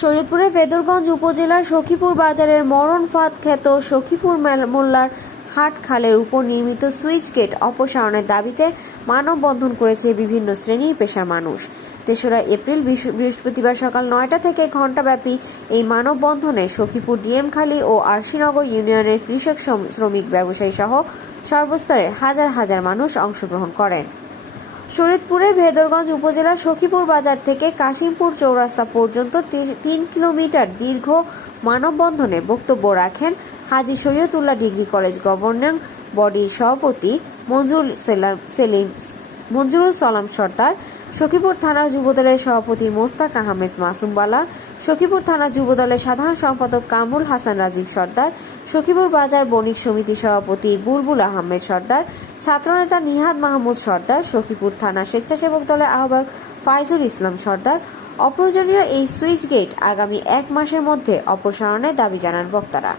শরীয়তপুরের বেদরগঞ্জ উপজেলার সখীপুর বাজারের মরণ ফাঁদ খ্যাত সখীপুর মেল- মোল্লার হাট খালের উপর নির্মিত সুইচ গেট অপসারণের দাবিতে মানববন্ধন করেছে বিভিন্ন শ্রেণির পেশার মানুষ। তেসরা এপ্রিল বৃহস্পতিবার সকাল নয়টা থেকে ঘণ্টাব্যাপী এই মানববন্ধনে সখীপুর ডিএমখালী ও আরশিনগর ইউনিয়নের কৃষক শ্রমিক ব্যবসায়ী সহ সর্বস্তরের হাজার হাজার মানুষ অংশগ্রহণ করেন। শরীয়তপুরের ভেদরগঞ্জ উপজেলার সখীপুর বাজার থেকে কাশিমপুর চৌরাস্তা পর্যন্ত তিন কিলোমিটার দীর্ঘ মানববন্ধনে বক্তব্য রাখেন Haji Shariatullah degree college governing বডির সভাপতি মঞ্জুর সেলিম মঞ্জুরুল সালাম সর্দার, সখীপুর থানা যুবদলের সভাপতি মোস্তাক আহমেদ মাসুমবালা, সখীপুর থানা যুবদলের সাধারণ সম্পাদক কামরুল হাসান রাজীব সর্দার, সখীপুর বাজার বণিক সমিতি সভাপতি বুলবুল আহমেদ সর্দার ছাত্রনেতা নিহাদ মাহমুদ সর্দার সখীপুর থানা স্বেচ্ছাসেবক দলের আহ্বায়ক ফাইজুল ইসলাম সর্দার, অপ্রয়োজনীয় এই সুইচ গেট আগামী এক মাসের মধ্যে অপসারণের দাবি জানান বক্তারা।